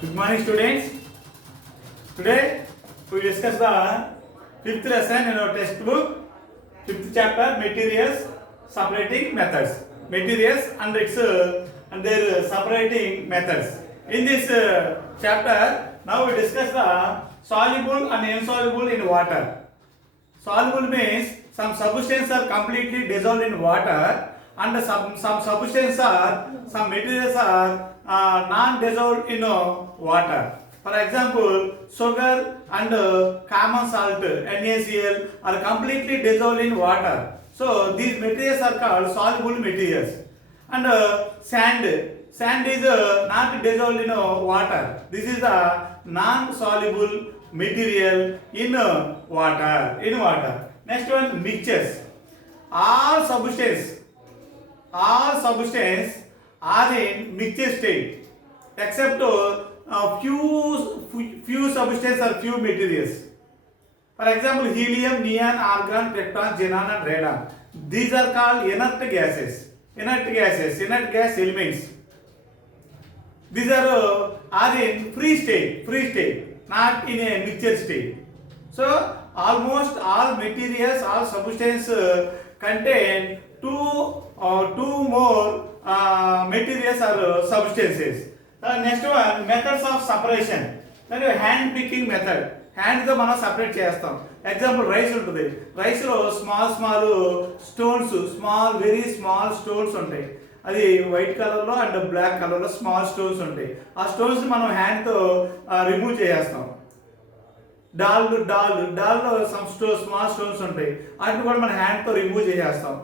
Good morning, students. Today we discuss the fifth lesson in our textbook, fifth chapter, materials separating methods. Materials and and their separating methods. In this chapter, now we discuss the soluble and insoluble in water. Soluble means some substances are completely dissolved in water, and some substances are some materials are non-dissolved in water. For example, sugar and common salt NaCl are completely dissolved in water. So these materials are called soluble materials. And sand is not dissolved in water. This is a non-soluble material in water. Next one, mixtures. All substances are in mixture state except few substances or few materials. For example, helium, neon, argon, krypton, xenon and radon. These are called inert gases, inert gas elements. These are in free state, not in a mixture state. So almost all materials, all substances contain two more materials or substances. The next one, methods of separation. Then hand picking method. Hand తో మనం separate చేస్తాం. Example rice ఉంటుంది. Rice లో small stones, very small stones ఉంటాయి. అది white colour లో and black colour లో small stones ఉంటాయి. ఆ స్టోన్స్ మనం హ్యాండ్ తో రిమూవ్ చేస్తాం. డాల్లో సమ్ స్మాల్ స్టోన్స్ ఉంటాయి. వాటిని కూడా మనం హ్యాండ్ తో రిమూవ్ చేస్తాం.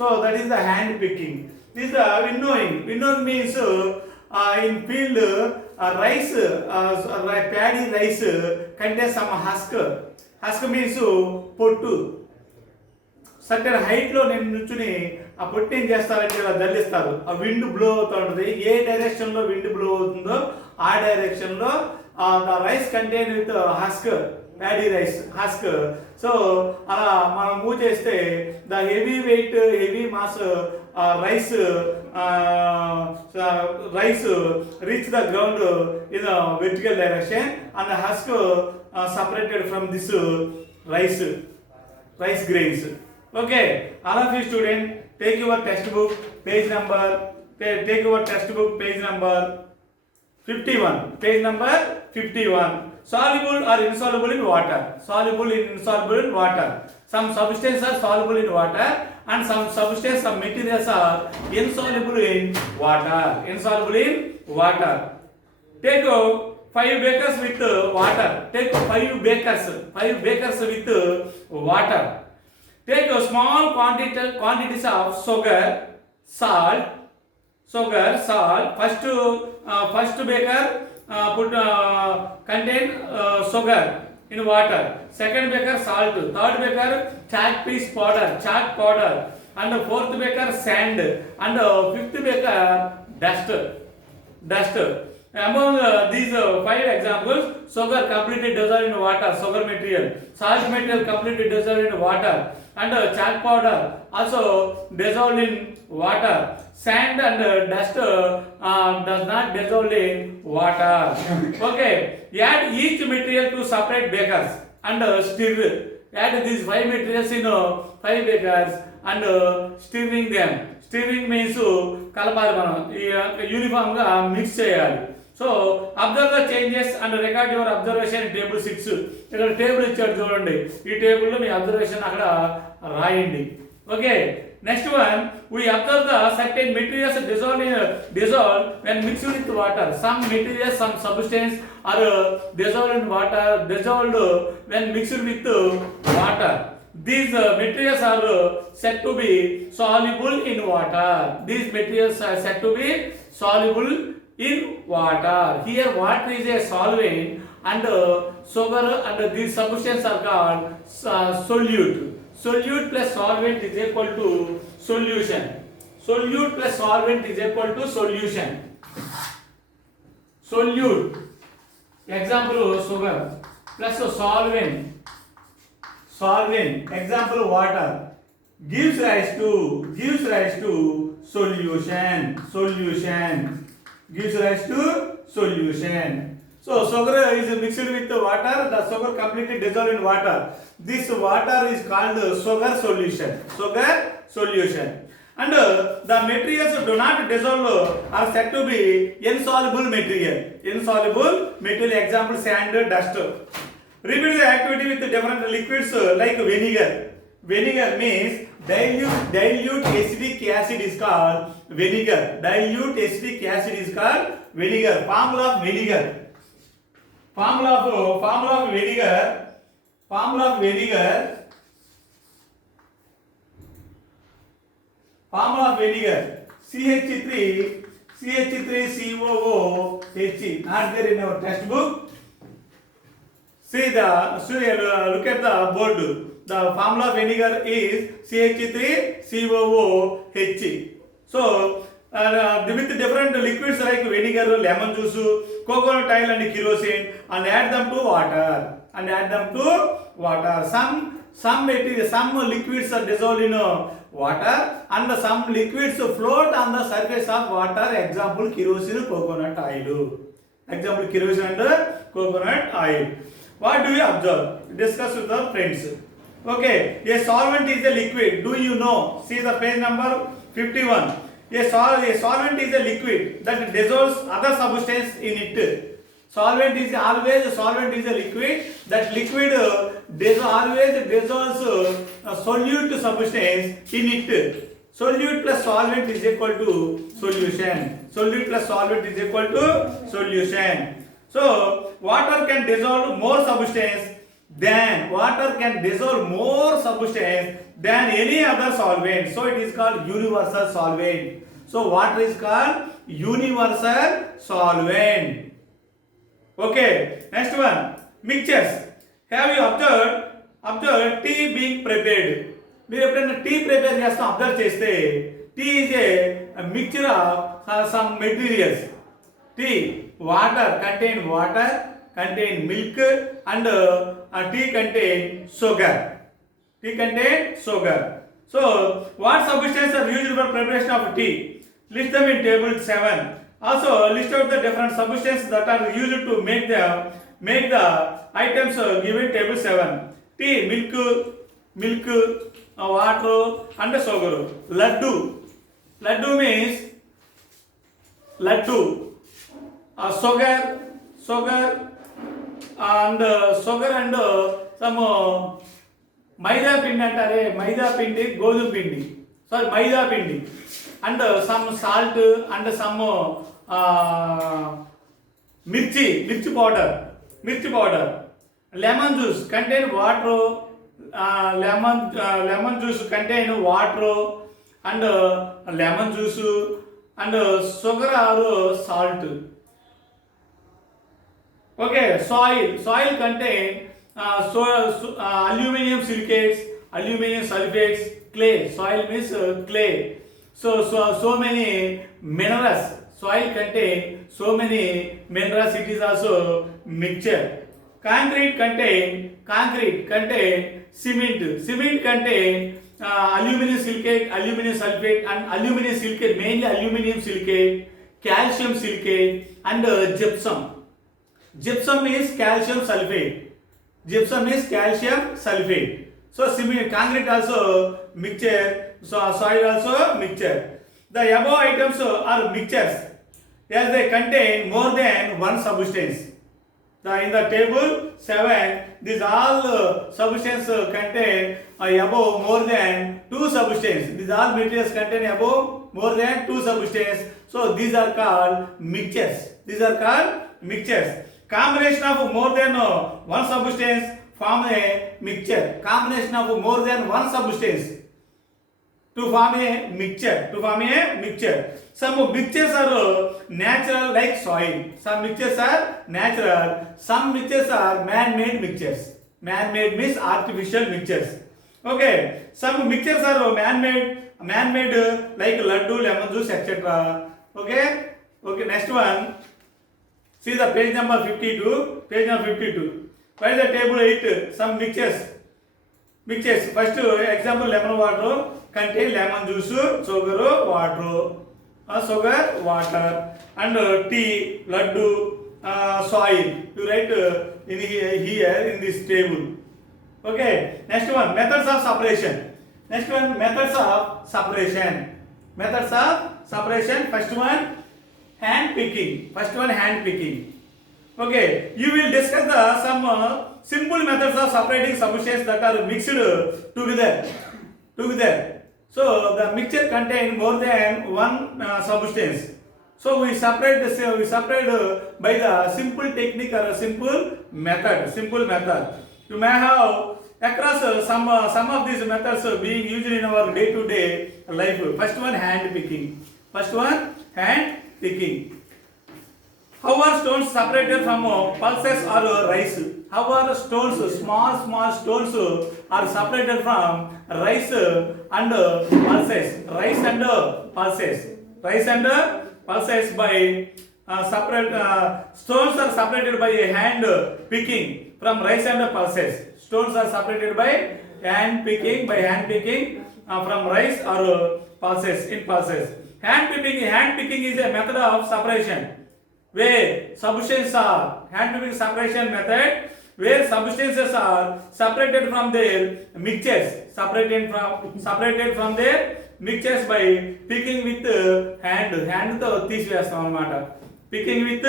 So that is the hand picking. This the winnowing. Winnowing means in field rice, paddy rice contains some husk. Husk means పొట్టు. సర్టెన్ హైట్ లో నేను నుంచుని ఆ పొట్టు ఏం చేస్తారంటే ఇలా దల్లిస్తారు. ఆ విండ్ బ్లో అవుతూ ఉంటుంది. ఏ డైరెక్షన్ లో విండ్ బ్లో అవుతుందో ఆ డైరెక్షన్ లో rice contain with husk, paddy rice husk. So అలా మనం మూవ్ చేస్తే the heavy weight, heavy mass rice reach the ground in a vertical direction and the husk separated from this rice grains. Okay, all of you students, take your textbook page number 51. Page number 51. Soluble or insoluble in water. Soluble in insoluble in water. Some substances are soluble in water and some substances, some materials are insoluble in water. Insoluble in water. Take 5 bakers with water. Take 5 bakers with water. Take a small quantities of sugar, salt. First baker put contain sugar in water. Second baker salt. Third baker chalk powder. And fourth baker sand. And fifth baker dust. Among these 5 examples, sugar completely dissolved in water, sugar material. Salt material completely dissolved in water. And chalk powder also dissolved in water. Sand and dust does not dissolve in water. Okay, add each material to separate bakers and stir. Add these 5 materials in 5 bakers and stirring them. Stirring means kalapali manam uniform ga mix cheyali. So observe the changes and record your observation in table 6. ఇక్కడ table ఇచ్చాడు చూడండి. ఈ table లో మీ observation అక్కడ రాయండి. Okay, next one, we observe the certain materials dissolve when mixed with water. Some materials, some substance are dissolved in water, dissolved when mixed with water. These materials are said to be soluble in water. These materials are said to be soluble in water. Here water is a solvent and sugar and these substances are called solute. Solute plus solvent is equal to solution. Solute plus solvent is equal to solution. Solute, example sugar, plus solvent, example water, gives rise to solution, gives rise to solution. So sugar is mixed with water. The sugar completely dissolved in water. This water is called sugar solution. Sugar solution. And the materials do not dissolve are said to be insoluble material. Insoluble material, example sand, dust. Repeat the activity with different liquids like vinegar. Vinegar means dilute acetic acid is called vinegar. Dilute acetic acid is called vinegar. Formula of vinegar. Formula of vinegar. Formula of vinegar. Formula of vinegar. CH3COOH. Not there in our textbook. Look at the board. The formula of vinegar is CH3COOH. So, with different liquids like vinegar, lemon juice, coconut oil and kerosene, and add them to water. Some liquids are dissolved in water, and some liquids float on the surface of water. Example, kerosene, coconut oil. Example, kerosene and coconut oil. What do you observe? Discuss with our friends. Okay, a solvent is a liquid. Do you know? See the page number 51. A solvent is a liquid that dissolves other substance in it. Solvent is a liquid. That liquid always dissolves solute substance in it. Solute plus solvent is equal to solution. Solute plus solvent is equal to solution. So, water can dissolve more substance than any other solvent. So, it is called universal solvent. So, water is called universal solvent. Okay, next one, mixtures. Have you observed tea being prepared? మీరు ఎప్పుడైనా tea prepare చేస్తాం observe చేస్తే tea is a mixture of some materials. Tea water contain milk, and tea contain sugar. So what substances are used for preparation of tea? List them in table 7. Also list out the different substances that are used to make the items given table 7. Tea, milk, water and sugar. Laddu means sugar and some maida pindi, godum pindi. Sorry, maida pindi, and some salt and some mirchi powder. Lemon juice contain water. Lemon juice contain water and lemon juice and sugar or salt. Okay, soil contain aluminum silicates, aluminum sulfates, clay. Soil means clay. So many minerals. Soil contain so many minerals. It is also mixture. Concrete contain cement. Cement contain aluminum silicate, aluminum sulfate, and aluminum silicate, mainly aluminum silicate, calcium silicate, and gypsum. Gypsum is calcium sulfate. So cement, concrete also mixture, so soil also mixture. The above items are mixtures as they contain more than one substance. In the table 7, these all substances contain above more than 2 substances. These all materials contain above more than 2 substances. So these are called mixtures. Combination of more than one substance form a mixture. Combination of more than one substance to form a mixture. Some mixtures are natural like soil. Some mixtures are natural. Some mixtures are man-made mixtures. Man-made means artificial mixtures. Okay. Some mixtures are man-made like laddu, lemon juice, etc. Okay. Next one. See the page number 52. Write the table 8. Some mixtures. First example, lemon water contain lemon juice, sugar, water. sugar, water, and tea, laddu, soil. You write in here in this table. Okay. Next one, methods of separation. Next one, methods of separation. Methods of separation. First one, hand picking. First one, hand picking. Okay. You will discuss some simple methods of separating substances that are mixed together. So the mixture contains more than one substance. So we separate by the simple technique or a simple method. You may have across some of these methods being used in our day-to-day life. First one, hand picking. How are stones separated from pulses or rice? How are stones, small stones are separated from rice and pulses? Rice and pulses by stones are separated by a hand picking from rice and pulses. Stones are separated by hand picking from rice or pulses in pulses. Hand picking is a method of separation where substances are separated from their mixtures, by picking with hand తో తీసివేస్తాం అన్నమాట. Picking with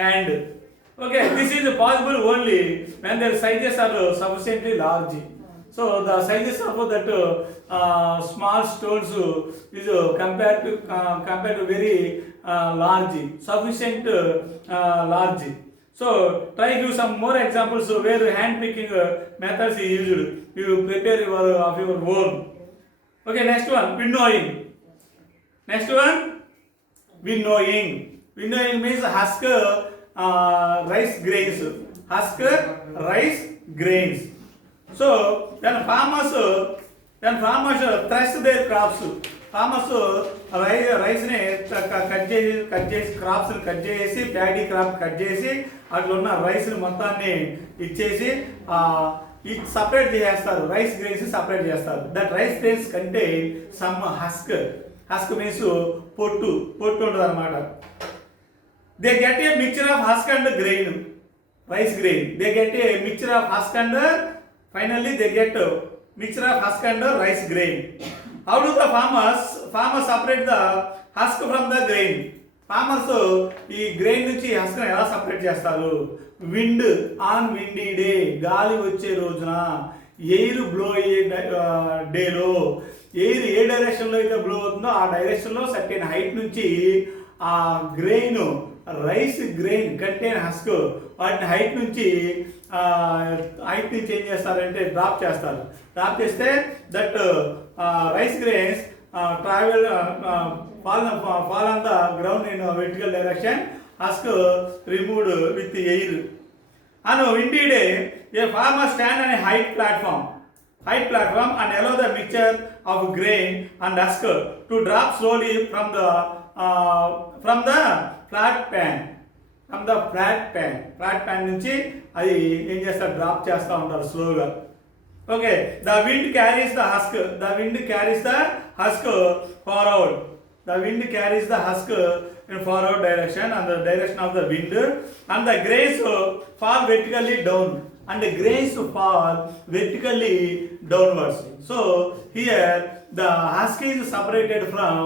hand. Okay, this is possible only when their sizes are sufficiently large. So the sizes of that small stones is compared to very large, sufficient large. So try give some more examples where hand picking methods is used. You prepare your own. Okay, next one, winnowing. Winnowing means husk rice grains. So when farmers thresh their crops, rice ని cut చేసి crops ని cut చేసి paddy crop cut చేసి అట్లా ఉన్న rice ని మొత్తాన్ని ఇచ్చేసి ఈ సపరేట్ చేస్తారు, రైస్ గ్రెయిన్స్ సపరేట్ చేస్తారు. దట్ రైస్ గ్రెయిన్స్ కంటే సమ్ హస్క్ మీన్స్ పొట్టు ఉంటుంది అనమాట. They get a mixture of husk and grain, rice grain. They get a mixture of husk and finally they get a mixture of husk and rice grain. How do the farmers separate the husk from the grain? Farmers ఈ grain నుంచి husk ఎలా separate చేస్తారు? Wind on windy day, గాలి వచ్చే రోజున, air blow అయ్యే డేలో, air ఏ డైరెక్షన్లో అయితే బ్లో అవుతుందో ఆ డైరెక్షన్లో సర్టెన్ హైట్ నుంచి ఆ grain, rice grain contain husk, వాటిని హైట్ నుంచి ఏం చేస్తారంటే డ్రాప్ చేస్తారు. డ్రాప్ చేస్తే that rice grains travel fall on the ground in a vertical direction, husk removed with the air. On a windy day, a farmer stand on a high platform and allow the mixture of grain and husk to drop slowly from the flat pan. Flat pan నుంచి అది ఏం చేస్తారు, drop చేస్తూ ఉంటారు స్లోగా. Okay, the wind carries the husk forward. The wind carries the husk in forward direction and the direction of the wind, and the grains fall vertically down, downwards. So here the husk is separated from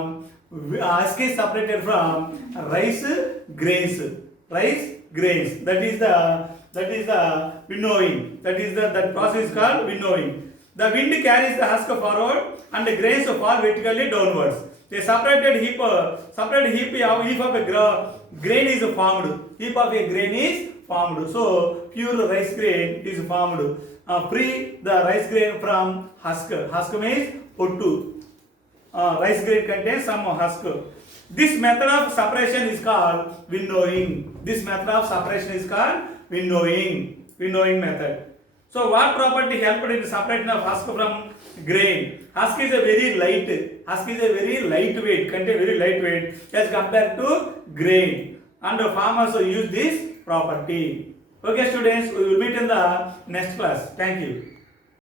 rice grains. That is the winnowing. That process is called winnowing. The wind carries the husk forward and the grains fall vertically downwards. A separated heap of a grain is formed. Heap of a grain is formed. So pure rice grain is formed. Free the rice grain from husk. Husk means pottu. Rice grain contains some husk. This method of separation is called winnowing. Winnowing method. So what property helped in separation of husk from grain? Husk is a very lightweight, contain very lightweight as compared to grain, and farmers use this property. Okay students, we will meet in the next class. Thank you.